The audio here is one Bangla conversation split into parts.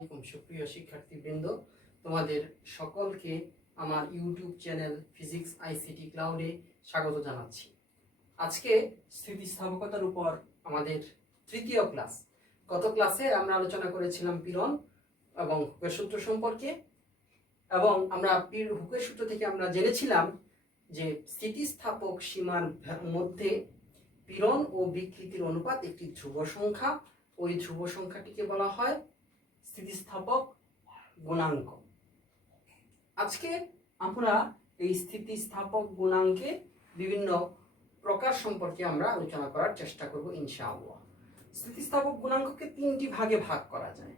সুপ্রিয় শিক্ষার্থীবৃন্দ, তোমাদের সকলকে আমার ইউটিউব চ্যানেল ফিজিক্স আইসিটি ক্লাউডে স্বাগত জানাচ্ছি। আজকে স্থিতিস্থাপকতার উপর আমাদের তৃতীয় ক্লাস। গত ক্লাসে আমরা আলোচনা করেছিলাম পীড়ন এবং হুকের সূত্র সম্পর্কে, এবং আমরা হুকের সূত্র থেকে আমরা জেনেছিলাম যে স্থিতিস্থাপক সীমার মধ্যে পীড়ন ও বিকৃতির অনুপাত একটি ধ্রুব সংখ্যা। ওই ধ্রুব সংখ্যাটিকে বলা হয় স্থিতিস্থাপক গুণাঙ্ক। আজকে আমরা এই স্থিতিস্থাপক গুণাঙ্কে বিভিন্ন প্রকার সম্পর্কে আমরা আলোচনা করার চেষ্টা করব ইনশাআল্লাহ। স্থিতিস্থাপক গুণাঙ্ককে তিনটি ভাগে ভাগ করা যায়।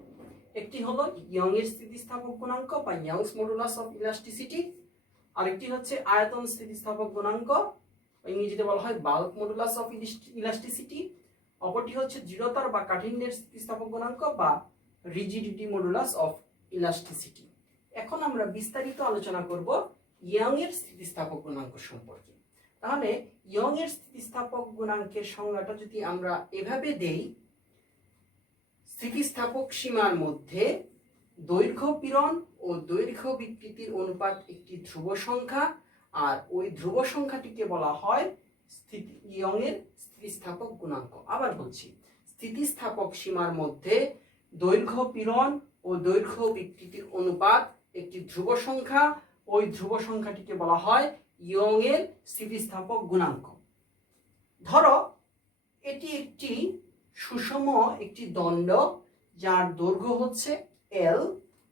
একটি হলো ইয়ং এর স্থিতিস্থাপক গুণাঙ্ক বা ইয়ংস মডুলাস অফ ইলাস্টিসিটি, আরেকটি হচ্ছে আয়তন স্থিতিস্থাপক গুণাঙ্ক, ইংরেজিতে বলা হয় বাল্ক মডুলাস অফ ইলাস্টিসিটি। অপরটি হচ্ছে দৃঢ়তার বা কাঠিন্যের স্থিতিস্থাপক গুণাঙ্ক বা রিজিডিটি মডুলাস অফ ইলাস্টিসিটি। এখন আমরা বিস্তারিত আলোচনা করব ইয়ং এর স্থিতিস্থাপক গুণাঙ্ক সম্পর্কে। তাহলে ইয়ং এর স্থিতিস্থাপক গুণাঙ্কের সংজ্ঞাটা যদি আমরা এভাবে দেই, স্থিতিস্থাপক সীমার মধ্যে দৈর্ঘ্য পীড়ন ও দৈর্ঘ্য বিকৃতির অনুপাত একটি ধ্রুব সংখ্যা, আর ওই ধ্রুব সংখ্যাটিকে বলা হয় ইয়ং এর স্থিতিস্থাপক গুণাঙ্ক। আবার বলছি, স্থিতিস্থাপক সীমার মধ্যে দৈর্ঘ্য পীড়ন ও দৈর্ঘ্য বিকৃতির অনুপাত একটি ধ্রুব সংখ্যা, ওই ধ্রুব সংখ্যাটিকে বলা হয় ইয়ং এর স্থিতিস্থাপক গুণাঙ্ক। ধরো এটি একটি সুষম একটি দণ্ড, যার দৈর্ঘ্য হচ্ছে এল,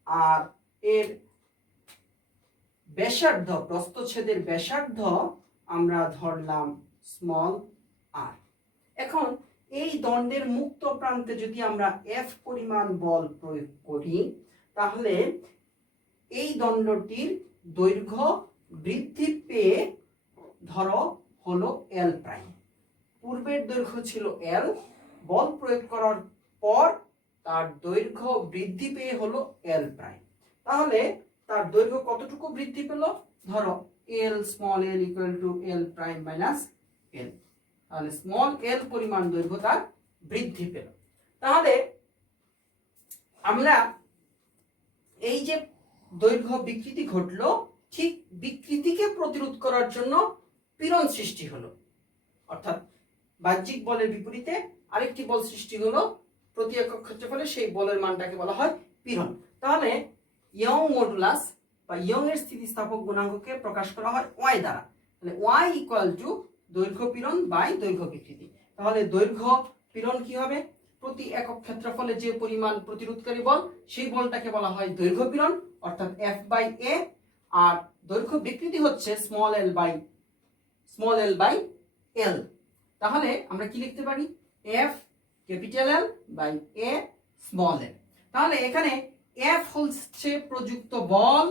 আর এর ব্যাসার্ধ, প্রস্থচ্ছেদের ব্যাসার্ধ আমরা ধরলাম স্মল আর। এখন এই দণ্ডের মুক্ত প্রান্তে যদি আমরা এফ পরিমাণ বল প্রয়োগ করি, তাহলে এই দণ্ডটির দৈর্ঘ্য বৃদ্ধি পেয়ে ধরো হলো এল প্রাইম। পূর্বের দৈর্ঘ্য ছিল এল, বল প্রয়োগ করার পর তার দৈর্ঘ্য বৃদ্ধি পেয়ে হলো এল প্রাইম। তাহলে তার দৈর্ঘ্য কতটুকু বৃদ্ধি পেল? ধরো L small L equal to L prime minus L, তাহলে স্মল এল পরিমাণ দৈর্ঘ্য তার বৃদ্ধি পেল। তাহলে আমরা এই যে দৈর্ঘ্য বিকৃতি ঘটলো, ঠিক বিকৃতিকে প্রতিরোধ করার জন্য পীড়ন সৃষ্টি হলো, অর্থাৎ বাহ্যিক বলের বিপরীতে আরেকটি বল সৃষ্টি হলো প্রতি একক ক্ষেত্রফলে, সেই বলের মানটাকে বলা হয় পীড়ন। তাহলে ইয়ং মডুলাস বা ইয়ং এর স্থিতিস্থাপক গুণাঙ্ককে প্রকাশ করা হয় ওয়াই দ্বারা। তাহলে ওয়াই ইকুয়াল টু দৈর্ঘ্য পীড়ন বাই দৈর্ঘ্য বিকৃতি। তাহলে দৈর্ঘ্য পীড়ন কি হবে? প্রতি একক ক্ষেত্রফলে যে পরিমাণ প্রতিরোধকারী বল, সেই বলটাকে বলা হয় দৈর্ঘ্য পীড়ন, অর্থাৎ এফ বাই এ। আর দৈর্ঘ্য বিকৃতি হচ্ছে স্মল এল বাই এল। তাহলে আমরা কি লিখতে পারি? F capital L by A small L. তাহলে এখানে এফ হচ্ছে প্রযুক্ত বল,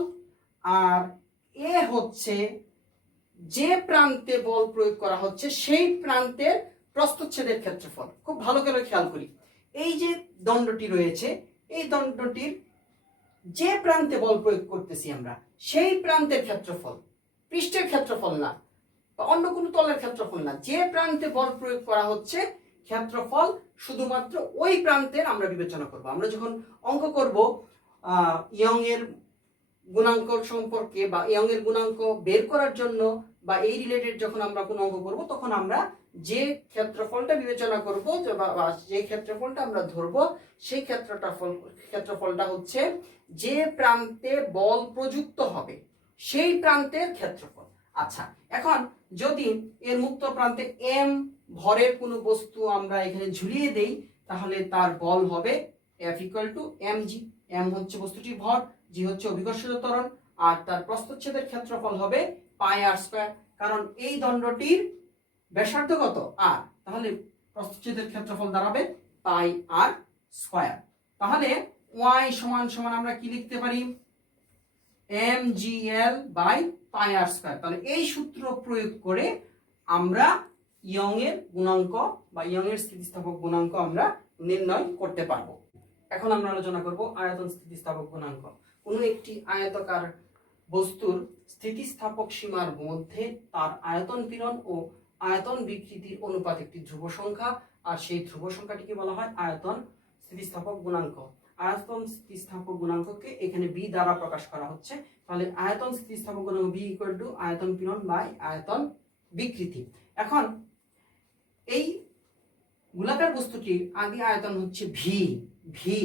আর এ হচ্ছে যে প্রান্তে বল প্রয়োগ করা হচ্ছে সেই প্রান্তের প্রস্থচ্ছেদের ক্ষেত্রফল। খুব ভালো করে খেয়াল করি, এই যে দণ্ডটি রয়েছে, এই দণ্ডটির যে প্রান্তে বল প্রয়োগ করতেছি আমরা, সেই প্রান্তের ক্ষেত্রফল, পৃষ্ঠের ক্ষেত্রফল না বা অন্য কোনো তলের ক্ষেত্রফল না, যে প্রান্তে বল প্রয়োগ করা হচ্ছে ক্ষেত্রফল শুধুমাত্র ওই প্রান্তের আমরা বিবেচনা করব। আমরা যখন অঙ্ক করব ইয়ং এর গুণাঙ্ক সম্পর্কে বা ইয়ং এর গুণাঙ্ক বের করার জন্য বা এই রিলেটেড যখন আমরা কোনো অঙ্ক করব, তখন আমরা যে ক্ষেত্রফলটা বিবেচনা করব বা যে ক্ষেত্রফলটা আমরা ধরব, সেই ক্ষেত্রফলটা হচ্ছে যে প্রান্তে বল প্রযুক্ত হবে সেই প্রান্তের ক্ষেত্রফল। আচ্ছা, এখন যদি এর মুক্ত প্রান্তে এম ভরের কোনো বস্তু আমরা এখানে ঝুলিয়ে দেই, তাহলে তার বল হবে F equal to M G. M হচ্ছে বস্তুটির ভর, জি হচ্ছে অভিকর্ষজ ত্বরণ, আর তার প্রস্থচ্ছেদের ক্ষেত্রফল হবে পাই আর স্কয়ার। কারণ এই দণ্ডটির ব্যাসার্ধ কত? আর, তাহলে প্রস্থচ্ছেদের ক্ষেত্রফল দাঁড়াবে পাই আর স্কয়ার। তাহলে ওয়াই সমান সমান আমরা কি লিখতে পারি? M G L by pi R square. তাহলে এই সূত্র প্রয়োগ করে আমরা ইয়ং এর গুণাঙ্ক বা ইয়ং এর স্থিতিস্থাপক গুণাঙ্ক আমরা নির্ণয় করতে পারবো। এখন আমরা আলোচনা করব আয়তন স্থিতিস্থাপক গুণাঙ্ক। কোনো একটি আয়তাকার বস্তুর স্থিতিস্থাপক সীমার মধ্যে তার আয়তন পীড়ন ও আয়তন বিকৃতির অনুপাত একটি ধ্রুব সংখ্যা, আর সেই ধ্রুব সংখ্যাটিকে বলা হয় আয়তন স্থিতিস্থাপক গুণাঙ্ক। আয়তন স্থিতিস্থাপক গুণাঙ্ককে এখানে বি দ্বারা প্রকাশ করা হচ্ছে। তাহলে আয়তন স্থিতিস্থাপক গুণাঙ্ক বি ইকুয়াল টু আয়তন পীড়ন বাই আয়তন বিকৃতি। এখন এই গোলাকার বস্তুটির আদি আয়তন হচ্ছে ভি। ভি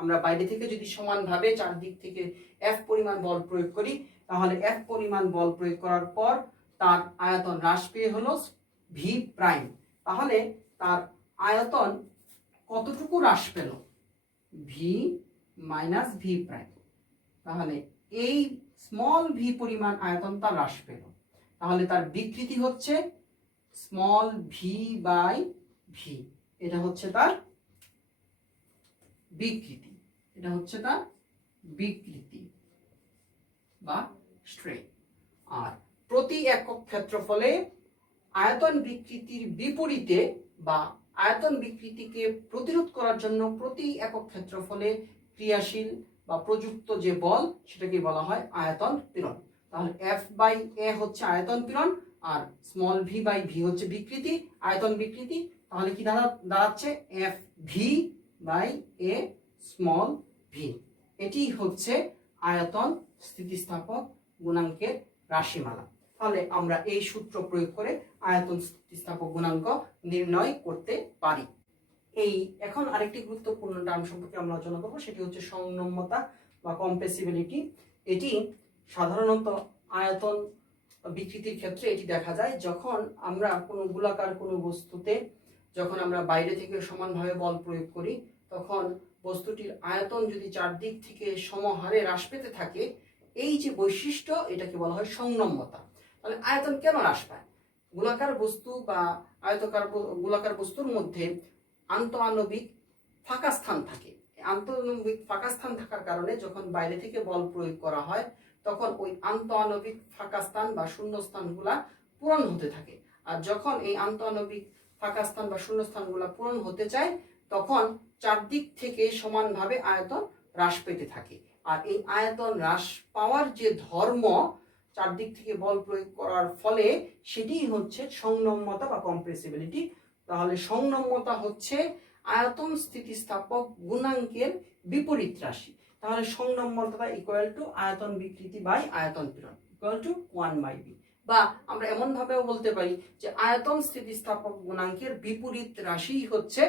আমরা বাইরে থেকে যদি সমানভাবে চারদিক থেকে এফ পরিমাণ বল প্রয়োগ করি, তাহলে এফ পরিমাণ বল প্রয়োগ করার পর তার আয়তন হ্রাস পেয়ে হলো ভি প্রাইম। তাহলে তার আয়তন কতটুকু হ্রাস পেল? V minus V prime. তাহলে এই স্মল ভি পরিমাণ আয়তন তার হ্রাস পেল। তাহলে তার বিকৃতি হচ্ছে স্মল ভি বাই ভি। এটা হচ্ছে তার বিকৃতি। এটা হচ্ছে তার বিকৃতি বা স্ট্রেন। আর প্রতি একক ক্ষেত্রফলে আয়তন বিকৃতির বিপরীতে বা আয়তন বিকৃতিকে প্রতিরোধ করার জন্য প্রতি একক ক্ষেত্রফলে ক্রিয়াশীল বা প্রযুক্ত যে বল সেটাকে বলা হয় আয়তন পীড়ন। তাহলে এফ বাই এ হচ্ছে আয়তন পীড়ন আর স্মল ভি বাই ভি হচ্ছে বিকৃতি, আয়তন বিকৃতি। তাহলে কি দাঁড়াচ্ছে? F V by A small V. এটি হচ্ছে আয়তন স্থিতিস্থাপক গুণাঙ্কের রাশিমালা। তাহলে আমরা এই সূত্র প্রয়োগ করে আয়তন স্থিতিস্থাপক গুণাঙ্ক নির্ণয় করতে পারি। এই এখন আরেকটি গুরুত্বপূর্ণ টার্ম সম্পর্কে আমরা আলোচনা করব, সেটি হচ্ছে সংনম্যতা বা কম্প্রেসিবিলিটি। এটি সাধারণত আয়তন বিকৃতির ক্ষেত্রে এটি দেখা যায় যখন আমরা কোনো গোলাকার কোনো বস্তুতে যখন আমরা বাইরে থেকে সমানভাবে বল প্রয়োগ করি, তখন বস্তুটির আয়তন যদি চারদিক থেকে সমহারে হ্রাস পেতে থাকে, এই যে বৈশিষ্ট্য এটাকে বলা হয় সংনম্যতা। তাহলে আয়তন কেন হ্রাস পায়? গোলাকার বস্তু বা গোলাকার বস্তুর মধ্যে আন্তঃআণবিক ফাঁকা স্থান থাকে। আন্তঃআণবিক ফাঁকা স্থান থাকার কারণে যখন বাইরে থেকে বল প্রয়োগ করা হয়, তখন ওই আন্তঃআণবিক ফাঁকা স্থান বা শূন্য স্থানগুলা পূরণ হতে থাকে। আর যখন এই আন্তঃআণবিক ফাঁকা স্থান বা শূন্য স্থানগুলা পূরণ হতে চায়, তখন চারদিক থেকে সমানভাবে আয়তন হ্রাস পেতে থাকে। আর এই আয়তন হ্রাস পাওয়ার যে ধর্ম চারদিক থেকে বল প্রয়োগ করার ফলে, সেটি হচ্ছে সংনম্যতা বা কম্প্রেসিবিলিটি। তাহলে সংনম্যতা হচ্ছে আয়তন স্থিতিস্থাপক গুণাঙ্কের বিপরীত রাশি। তাহলে সংনম্যতা ইকুয়াল টু আয়তন বিকৃতি বাই আয়তন পীড়ন ইকুয়াল টু 1/b। বা আমরা এমন ভাবেও বলতে পারি যে আয়তন স্থিতিস্থাপক গুণাঙ্কের বিপরীত রাশি হচ্ছে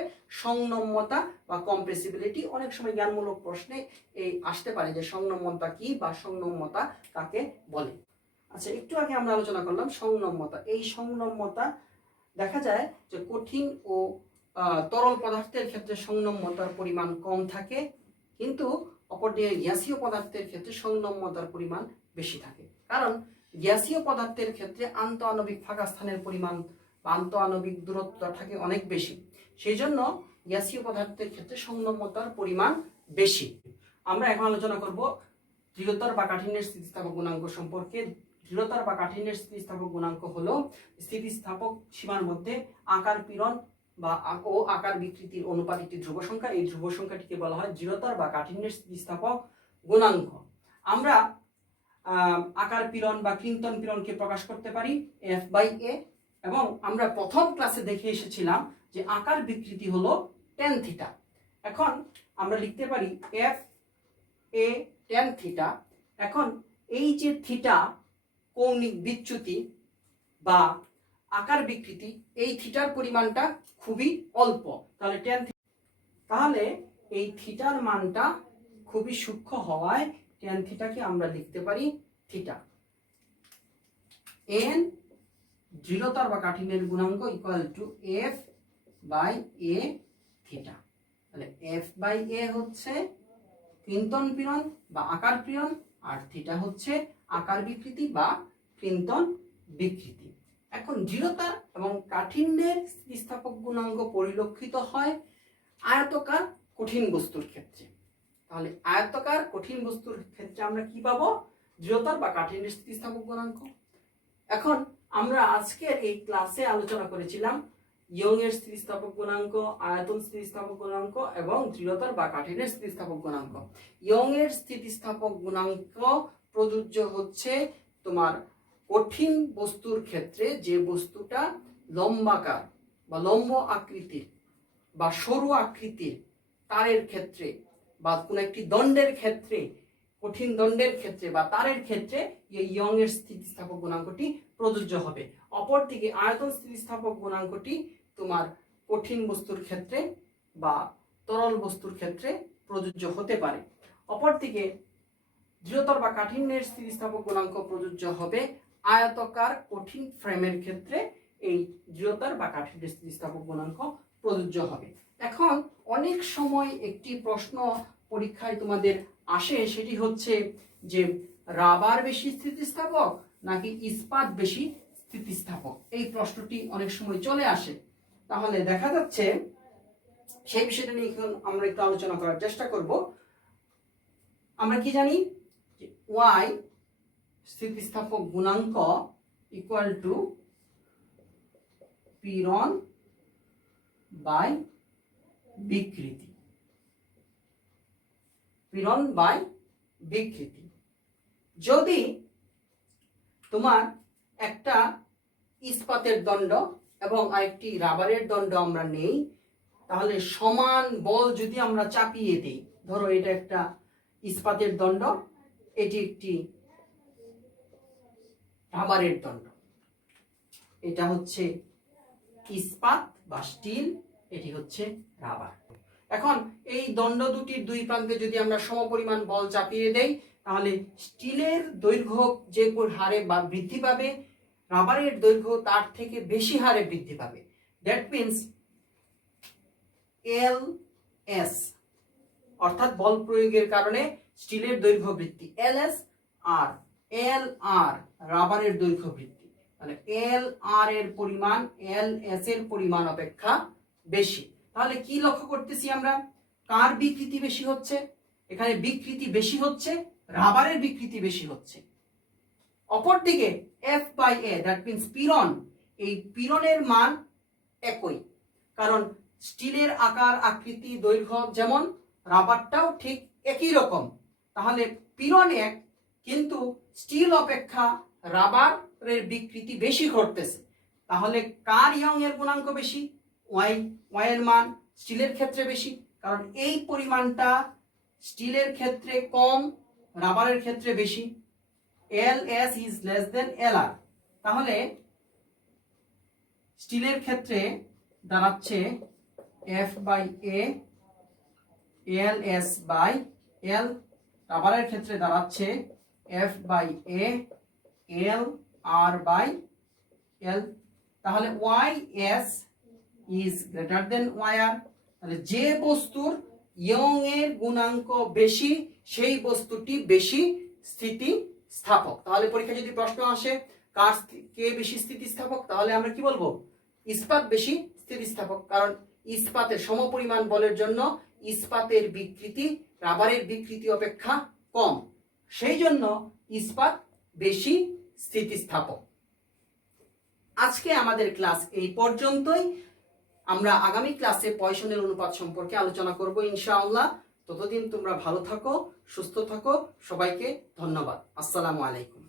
সংনম্যতা বা কম্প্রেসিবিলিটি। অনেক সময় জ্ঞানমূলক প্রশ্নে এই আসতে পারে যে সংনম্যতা কি বা সংনম্যতা কাকে বলে। আচ্ছা, একটু আগে আমরা আলোচনা করলাম সংনম্যতা। এই সংনম্যতা দেখা যায় যে কঠিন ও তরল পদার্থের ক্ষেত্রে সংনম্যতার পরিমাণ কম থাকে, কিন্তু অপরদিকে গ্যাসীয় পদার্থের ক্ষেত্রে সংনম্যতার পরিমাণ বেশি থাকে। কারণ গ্যাসীয় পদার্থের ক্ষেত্রে আন্তঃআণবিক ফাঁকা স্থানের পরিমাণ বা আন্তঃআণবিক দূরত্ব থাকে অনেক বেশি, সেই জন্য গ্যাসীয় পদার্থের ক্ষেত্রে সংনম্যতার পরিমাণ বেশি। আমরা এখন আলোচনা করব দৃঢ়তার বা কাঠিন্যের স্থিতিস্থাপক গুণাঙ্ক সম্পর্কে। দৃঢ়তার বা কাঠিন্যের স্থিতিস্থাপক গুণাঙ্ক হলো স্থিতিস্থাপক সীমার মধ্যে আকার পীড়ন বা আকার বিকৃতির অনুপাত একটি ধ্রুব সংখ্যা। এই ধ্রুব সংখ্যাটিকে বলা হয় দৃঢ়তার বা কাঠিন্যের স্থিতিস্থাপক গুণাঙ্ক। আমরা আকার পীড়ন বা কৃন্তন পীড়নকে প্রকাশ করতে পারি এফ বাই এ, এবং আমরা প্রথম ক্লাসে দেখে এসেছিলাম যে আকার বিকৃতি হলো টেন থিটা। এখন আমরা লিখতে পারি এফ এ টেন থিটা। এখন এই যে থিটা কৌণিক বিচ্যুতি বা আকার বিকৃতি, এই থিটার পরিমাণটা খুবই অল্প। তাহলে তাহলে এই থিটার মানটা খুবই সূক্ষ্ম হওয়ায় টেন থিটাকে আমরা লিখতে পারি থিটা। এন দৃঢ়তার বা কাঠিন্যের গুণাঙ্ক equal to F by A theta. তাহলে এফ বাই এ হচ্ছে কৃন্তন পীড়ন বা আকার পীড়ন, আর থিটা হচ্ছে আকার বিকৃতি বা কৃন্তন বিকৃতি। এখন দৃঢ়তা এবং কাঠিন্যের স্থিতিস্থাপক গুণাঙ্ক পরিলক্ষিত হয় আয়তকার কঠিন বস্তুর ক্ষেত্রে। তাহলে আয়তকার কঠিন বস্তুর ক্ষেত্রে আমরা কি পাবো? দৃঢ়তার বা কাঠিন্যের স্থিতিস্থাপক গুণাঙ্ক। এখন আমরা আজকের এই ক্লাসে আলোচনা করেছিলাম ইয়ং এর স্থিতিস্থাপক গুণাঙ্ক, আয়তন স্থিতিস্থাপক গুণাঙ্ক এবং দৃঢ়তার বা কাঠিন্যের স্থিতিস্থাপক গুণাঙ্ক। ইয়ং এর স্থিতিস্থাপক গুণাঙ্ক প্রযোজ্য হচ্ছে তোমার কঠিন বস্তুর ক্ষেত্রে, যে বস্তুটা লম্বাকার বা লম্ব আকৃতির বা সরু আকৃতির তারের ক্ষেত্রে বা কোনো একটি দণ্ডের ক্ষেত্রে, কঠিন দণ্ডের ক্ষেত্রে বা তারের ক্ষেত্রে এই ইয়ং এর স্থিতিস্থাপক গুণাঙ্কটি প্রযোজ্য হবে। অপরদিকে আয়তন স্থিতিস্থাপক গুণাঙ্কটি তোমার কঠিন বস্তুর ক্ষেত্রে বা তরল বস্তুর ক্ষেত্রে প্রযোজ্য হতে পারে। অপরদিকে দৃঢ়তর বা কাঠিন্যের স্থিতিস্থাপক গুণাঙ্ক প্রযোজ্য হবে আয়তাকার কঠিন ফ্রেমের ক্ষেত্রে। এই দৃঢ়তার বা কাঠিন্যের স্থিতিস্থাপক গুণাঙ্ক প্রযোজ্য হবে। এখন অনেক সময় একটি প্রশ্ন পরীক্ষায় তোমাদের আসে, সেটি হচ্ছে যে রাবার বেশি স্থিতিস্থাপক নাকি ইস্পাত বেশি স্থিতিস্থাপক। এই প্রশ্নটি অনেক সময় চলে আসে। তাহলে দেখা যাচ্ছে সেই বিষয়টা নিয়ে এখন আমরা একটু আলোচনা করার চেষ্টা করব। আমরা কি জানি যে ওয়াই স্থিতিস্থাপক গুণাঙ্ক ইকুয়াল টু পীড়ন বাই বিকৃতি। পীড়ন বাই বিকৃতি। যদি তোমার একটা ইস্পাতের দণ্ড এবং আরেকটি রাবারের দণ্ড আমরা নেই, তাহলে সমান বল যদি আমরা চাপিয়ে দিই, ধরো এটা একটা ইস্পাতের দণ্ড, এটি একটি রাবারের দণ্ড, এটা হচ্ছে ইস্পাত বা স্টিল, এটি হচ্ছে রাবার। এখন এই দণ্ড দুটির দুই প্রান্তে যদি আমরা সমপরিমাণ বল চাপিয়ে দেই, তাহলে স্টিলের দৈর্ঘ্য যে হারে বা বৃদ্ধি পাবে, রাবারের দৈর্ঘ্য তার থেকে বেশি হারে বৃদ্ধি পাবে। দ্যাট মিনস এল এস, অর্থাৎ বল প্রয়োগের কারণে স্টিলের দৈর্ঘ্য বৃদ্ধি এল এস, আর এল আর রাবারের দৈর্ঘ্য বৃদ্ধি। তাহলে এল আর এর পরিমাণ এল এস এর পরিমাণ অপেক্ষা বেশি। তাহলে কি লক্ষ্য করতেছি আমরা? কার বিকৃতি বেশি হচ্ছে? এখানে বিকৃতি বেশি হচ্ছে, রাবারের বিকৃতি বেশি হচ্ছে। অপরদিকে F by A, that means পীড়ন, এই পীড়নের মান একই, কারণ স্টিলের আকার আকৃতি দৈর্ঘ্য যেমন, রাবারটাও ঠিক একই রকম। তাহলে পীড়ন এক, কিন্তু স্টিল অপেক্ষা রাবারের বিকৃতি বেশি ঘটতেছে। তাহলে কার ইয়ং এর গুণাঙ্ক বেশি? ওয়াই এর মান স্টিলের ক্ষেত্রে বেশি, কারণ এই পরিমাণটা স্টিলের ক্ষেত্রে কম, রাবারের ক্ষেত্রে বেশি। L S is less than L R. তাহলে স্টিলের ক্ষেত্রে দাঁড়াচ্ছে F by A L S by L, রাবারের ক্ষেত্রে দাঁড়াচ্ছে F by A L R by L. তাহলে Y S is greater than Y R. তাহলে যে বস্তুর ইয়ং এর গুণাঙ্ক বেশি, সেই বস্তুটি বেশি স্থিতিস্থাপক। তাহলে পরীক্ষা যদি প্রশ্ন আসে কার কে বেশি স্থিতিস্থাপক, তাহলে আমরা কি বলবো? ইস্পাত বেশি স্থিতিস্থাপক, কারণ ইস্পাতের সমপরিমাণ বলের জন্য ইস্পাতের বিকৃতি রাবারের বিকৃতি অপেক্ষা কম, সেই জন্য ইস্পাত বেশি স্থিতিস্থাপক। আজকে আমাদের ক্লাস এই পর্যন্তই। আমরা আগামী ক্লাসে পয়সনের অনুপাত সম্পর্কে আলোচনা করব ইনশাআল্লাহ। ততদিন তোমরা ভালো থাকো, সুস্থ থাকো। সবাইকে ধন্যবাদ। আসসালামু আলাইকুম।